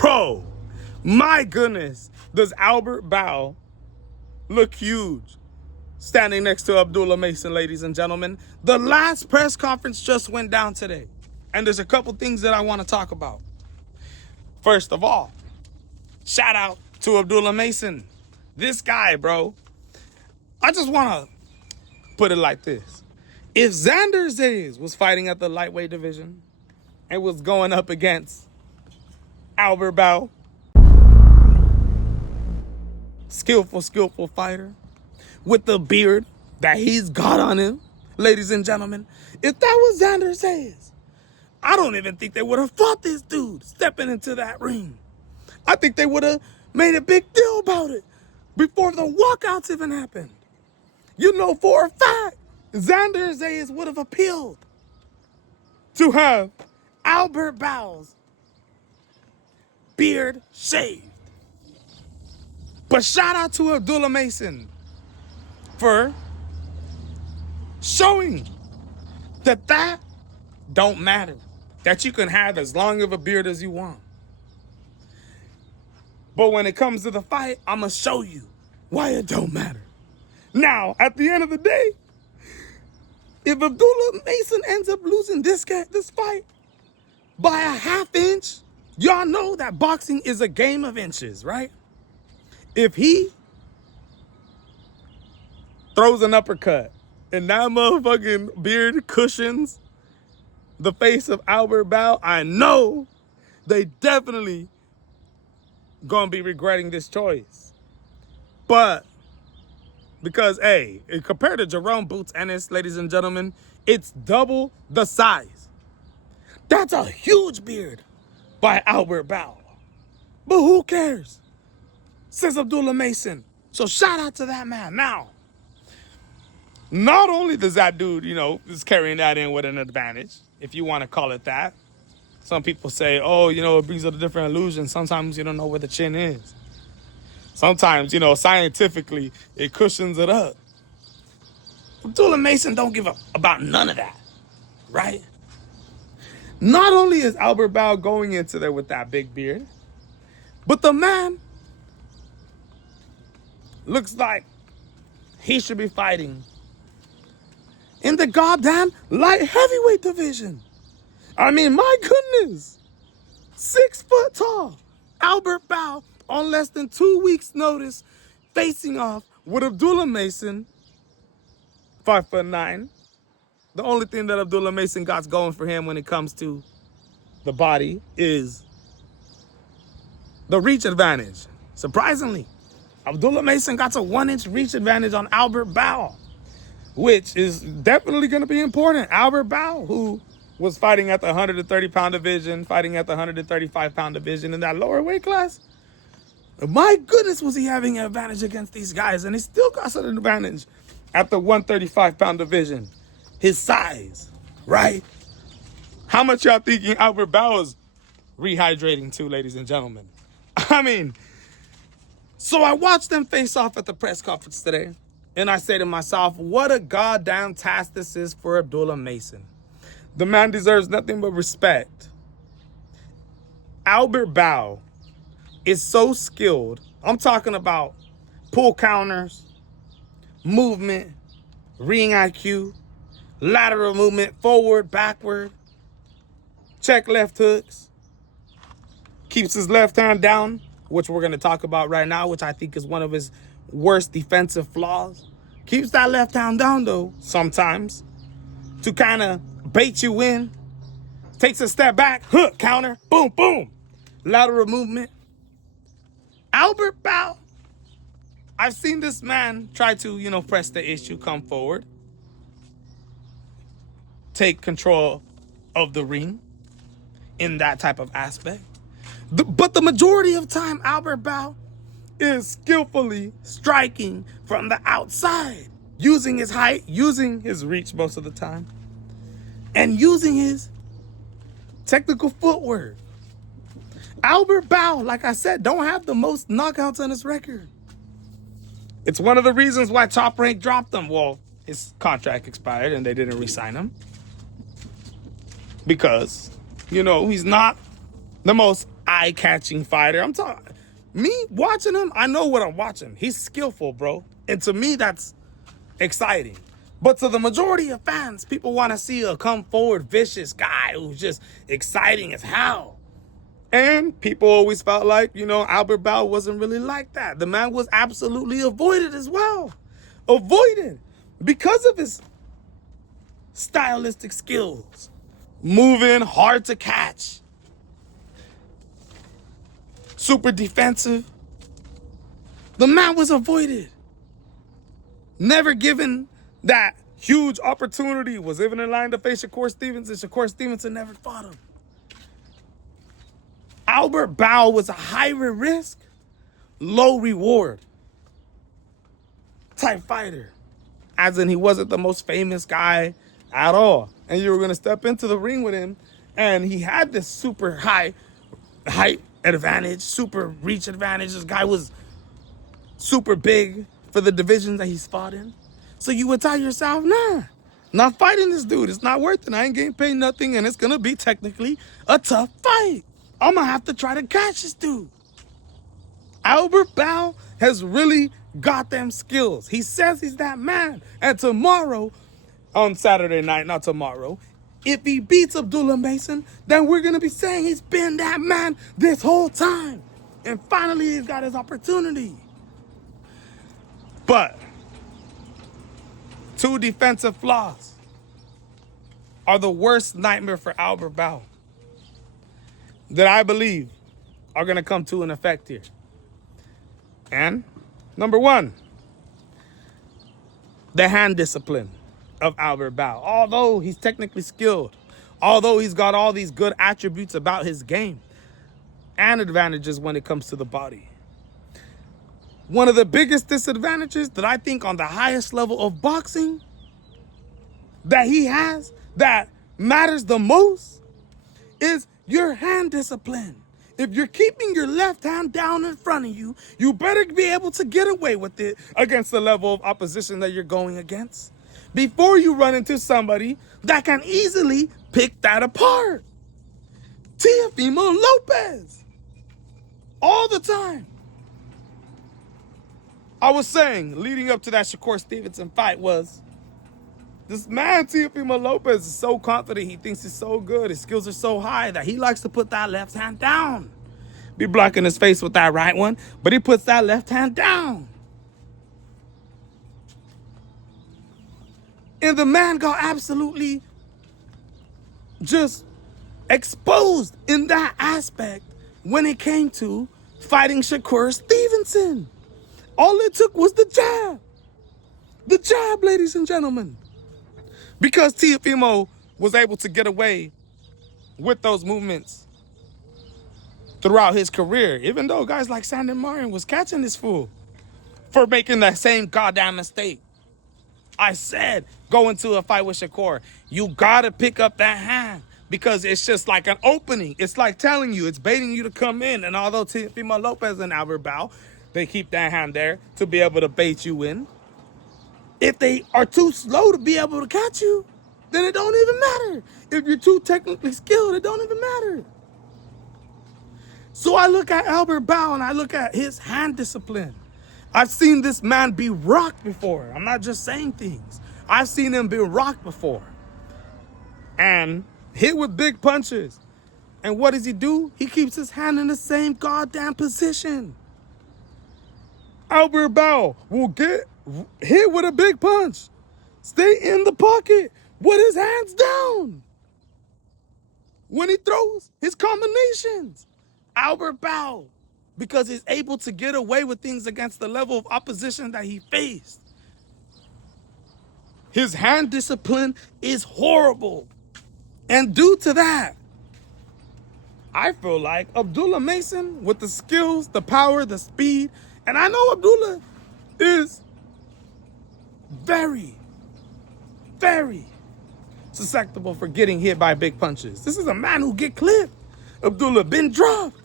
Bro, my goodness, does Albert Bow look huge standing next to Abdullah Mason, ladies and gentlemen. The last press conference just went down today, and there's a couple things that I want to talk about. First of all, shout out to Abdullah Mason. This guy, bro, I just want to put it like this. If Xander Zayas was fighting at the lightweight division and was going up against Albert Bow, skillful fighter with the beard that he's got on him, ladies and gentlemen, if that was Xander Zayas, I don't even think they would have fought this dude stepping into that ring. I think they would have made a big deal about it before the walkouts even happened. You know for a fact, Xander Zayas would have appealed to have Albert Bow's beard shaved. But shout out to Abdullah Mason for showing that don't matter. That you can have as long of a beard as you want. But when it comes to the fight, I'm going to show you why it don't matter. Now, at the end of the day, if Abdullah Mason ends up losing this fight by a half inch, y'all know that boxing is a game of inches, right? If he throws an uppercut and that motherfucking beard cushions the face of Albert Bow, I know they definitely gonna be regretting this choice. But because, hey, compared to Jerome Boots Ennis, ladies and gentlemen, it's double the size. That's a huge beard by Albert Bow. But who cares? Says Abdullah Mason. So shout out to that man. Now, not only does that dude, is carrying that in with an advantage, if you want to call it that. Some people say, oh, it brings out a different illusion. Sometimes you don't know where the chin is. Sometimes, scientifically, it cushions it up. Abdullah Mason don't give a about none of that, right? Not only is Albert Bow going into there with that big beard, but the man looks like he should be fighting in the goddamn light heavyweight division. I mean, my goodness. 6 foot tall Albert Bow on less than 2 weeks' notice, facing off with Abdullah Mason, 5'9". The only thing that Abdullah Mason got going for him when it comes to the body is the reach advantage. Surprisingly, Abdullah Mason got a 1-inch reach advantage on Albert Bow, which is definitely going to be important. Albert Bow, who was fighting at the 130-pound division, fighting at the 135-pound division in that lower weight class. My goodness, was he having an advantage against these guys, and he still got an advantage at the 135-pound division. His size, right? How much y'all thinking Albert Bow is rehydrating to, ladies and gentlemen? I mean, so I watched them face off at the press conference today, and I say to myself, what a goddamn task this is for Abdullah Mason. The man deserves nothing but respect. Albert Bow is so skilled. I'm talking about pull counters, movement, ring IQ, lateral movement, forward, backward, check left hooks, keeps his left hand down, which we're going to talk about right now, which I think is one of his worst defensive flaws. Keeps that left hand down, though, sometimes, to kind of bait you in. Takes a step back, hook, counter, boom, boom. Lateral movement. Albert Bow, I've seen this man try to, press the issue, come forward, take control of the ring in that type of aspect. But the majority of time, Albert Bow is skillfully striking from the outside, using his height, using his reach most of the time, and using his technical footwork. Albert Bow, like I said, don't have the most knockouts on his record. It's one of the reasons why Top Rank dropped him. Well, his contract expired and they didn't re-sign him. Because, he's not the most eye-catching fighter. I'm talking, me watching him, I know what I'm watching. He's skillful, bro. And to me, that's exciting. But to the majority of fans, people want to see a come forward, vicious guy who's just exciting as hell. And people always felt like, you know, Albert Bell wasn't really like that. The man was absolutely avoided as well. Avoided because of his stylistic skills. Moving, hard to catch. Super defensive. The man was avoided. Never given that huge opportunity. Was even in line to face Shakur Stevenson. Shakur Stevenson never fought him. Albert Bell was a higher risk, low reward type fighter. As in, he wasn't the most famous guy at all. And you were going to step into the ring with him, and he had this super high height advantage, super reach advantage. This guy was super big for the divisions that he's fought in. So you would tell yourself, nah, not fighting this dude. It's not worth it. I ain't getting paid nothing, and it's going to be technically a tough fight. I'm going to have to try to catch this dude. Albert Bell has really got them skills. He says he's that man. And tomorrow, on Saturday night, not tomorrow, if he beats Abdullah Mason, then we're going to be saying he's been that man this whole time. And finally, he's got his opportunity. But 2 defensive flaws are the worst nightmare for Albert Bell that I believe are going to come to an effect here. And number 1, the hand discipline of Albert Bell. Although he's technically skilled, although he's got all these good attributes about his game and advantages when it comes to the body, one of the biggest disadvantages that I think on the highest level of boxing that he has, that matters the most, is your hand discipline. If you're keeping your left hand down in front of you, you better be able to get away with it against the level of opposition that you're going against before you run into somebody that can easily pick that apart. Teofimo Lopez. All the time. I was saying, leading up to that Shakur Stevenson fight, was this man, Teofimo Lopez, is so confident. He thinks he's so good. His skills are so high that he likes to put that left hand down. Be blocking his face with that right one, but he puts that left hand down. And the man got absolutely just exposed in that aspect when it came to fighting Shakur Stevenson. All it took was the jab. The jab, ladies and gentlemen. Because Teofimo was able to get away with those movements throughout his career, even though guys like Sandor Martin was catching this fool for making that same goddamn mistake. I said, go into a fight with Shakur, you gotta pick up that hand because it's just like an opening. It's like telling you, it's baiting you to come in. And although Teofimo Lopez and Albert Bell, they keep that hand there to be able to bait you in, if they are too slow to be able to catch you, then it don't even matter. If you're too technically skilled, it don't even matter. So I look at Albert Bell and I look at his hand discipline. I've seen this man be rocked before. I'm not just saying things. I've seen him be rocked before. And hit with big punches. And what does he do? He keeps his hand in the same goddamn position. Albert Bell will get hit with a big punch, stay in the pocket with his hands down. When he throws his combinations, Albert Bell, because he's able to get away with things against the level of opposition that he faced. His hand discipline is horrible. And due to that, I feel like Abdullah Mason, with the skills, the power, the speed, and I know Abdullah is very, very susceptible for getting hit by big punches. This is a man who get clipped. Abdullah been dropped,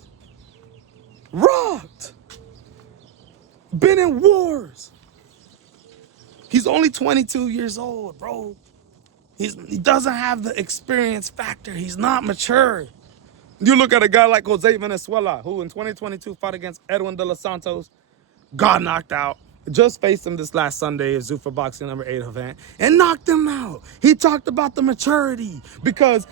rocked, been in wars. He's only 22 years old, bro. He doesn't have the experience factor. He's not mature. You look at a guy like Jose Venezuela, who in 2022 fought against Edwin de los Santos, got knocked out. Just faced him this last Sunday at Zuffa Boxing number 8 event and knocked him out. He talked about the maturity because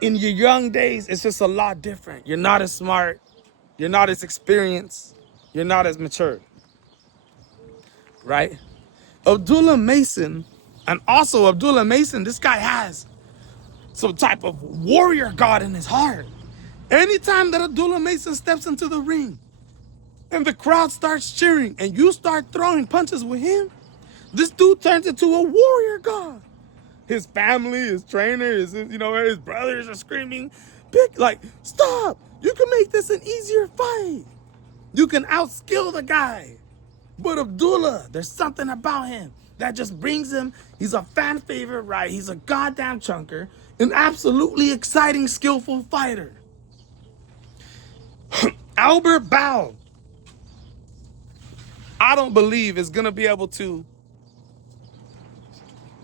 in your young days, it's just a lot different. You're not as smart. You're not as experienced. You're not as mature. Right? Abdullah Mason, and also Abdullah Mason, this guy has some type of warrior god in his heart. Anytime that Abdullah Mason steps into the ring and the crowd starts cheering and you start throwing punches with him, this dude turns into a warrior god. His family, his trainer, his brothers are screaming, like, stop! You can make this an easier fight. You can outskill the guy. But Abdullah, there's something about him that just brings him. He's a fan favorite, right? He's a goddamn chunker, an absolutely exciting, skillful fighter. Albert Bow, I don't believe is gonna be able to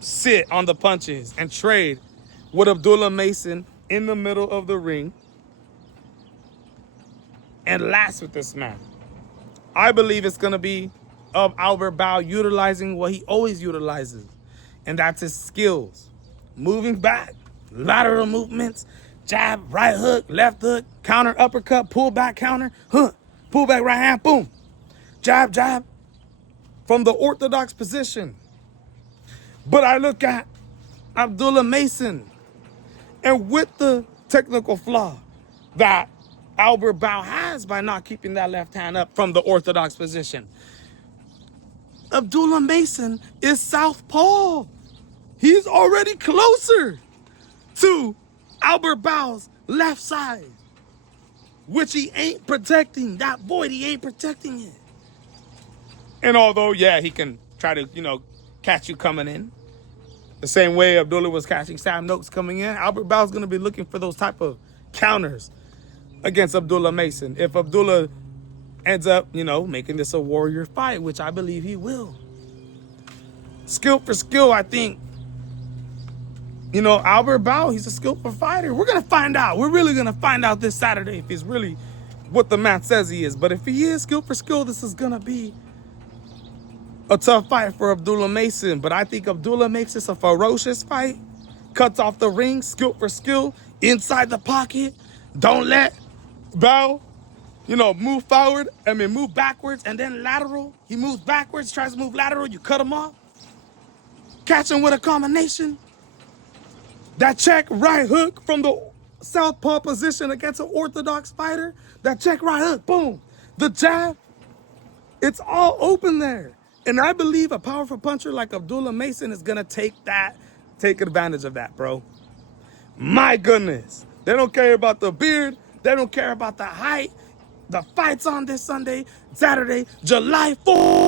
sit on the punches and trade with Abdullah Mason in the middle of the ring and last with this man. I believe it's gonna be of Albert Bow utilizing what he always utilizes, and that's his skills. Moving back, lateral movements, jab, right hook, left hook, counter, uppercut, pull back, counter, pull back, right hand, boom. Jab, jab, from the orthodox position. But I look at Abdullah Mason, and with the technical flaw that Albert Bow has by not keeping that left hand up from the orthodox position, Abdullah Mason is southpaw. He's already closer to Albert Bow's left side, which he ain't protecting. That void, he ain't protecting it. And although, yeah, he can try to, catch you coming in, the same way Abdullah was catching Sam Noakes coming in, Albert Bow's going to be looking for those type of counters against Abdullah Mason. If Abdullah ends up, making this a warrior fight, which I believe he will. Skill for skill, I think, Albert Bow, he's a skillful fighter. We're going to find out. We're really going to find out this Saturday if he's really what the man says he is. But if he is skill for skill, this is going to be a tough fight for Abdullah Mason. But I think Abdullah makes this a ferocious fight. Cuts off the ring, skill for skill, inside the pocket. Don't let Bow, move forward, move backwards, and then lateral. He moves backwards, tries to move lateral, you cut him off. Catch him with a combination. That check right hook from the southpaw position against an orthodox fighter. That check right hook, boom. The jab, it's all open there. And I believe a powerful puncher like Abdullah Mason is going to take advantage of that, bro. My goodness. They don't care about the beard. They don't care about the height. The fight's on this Saturday, July 4th.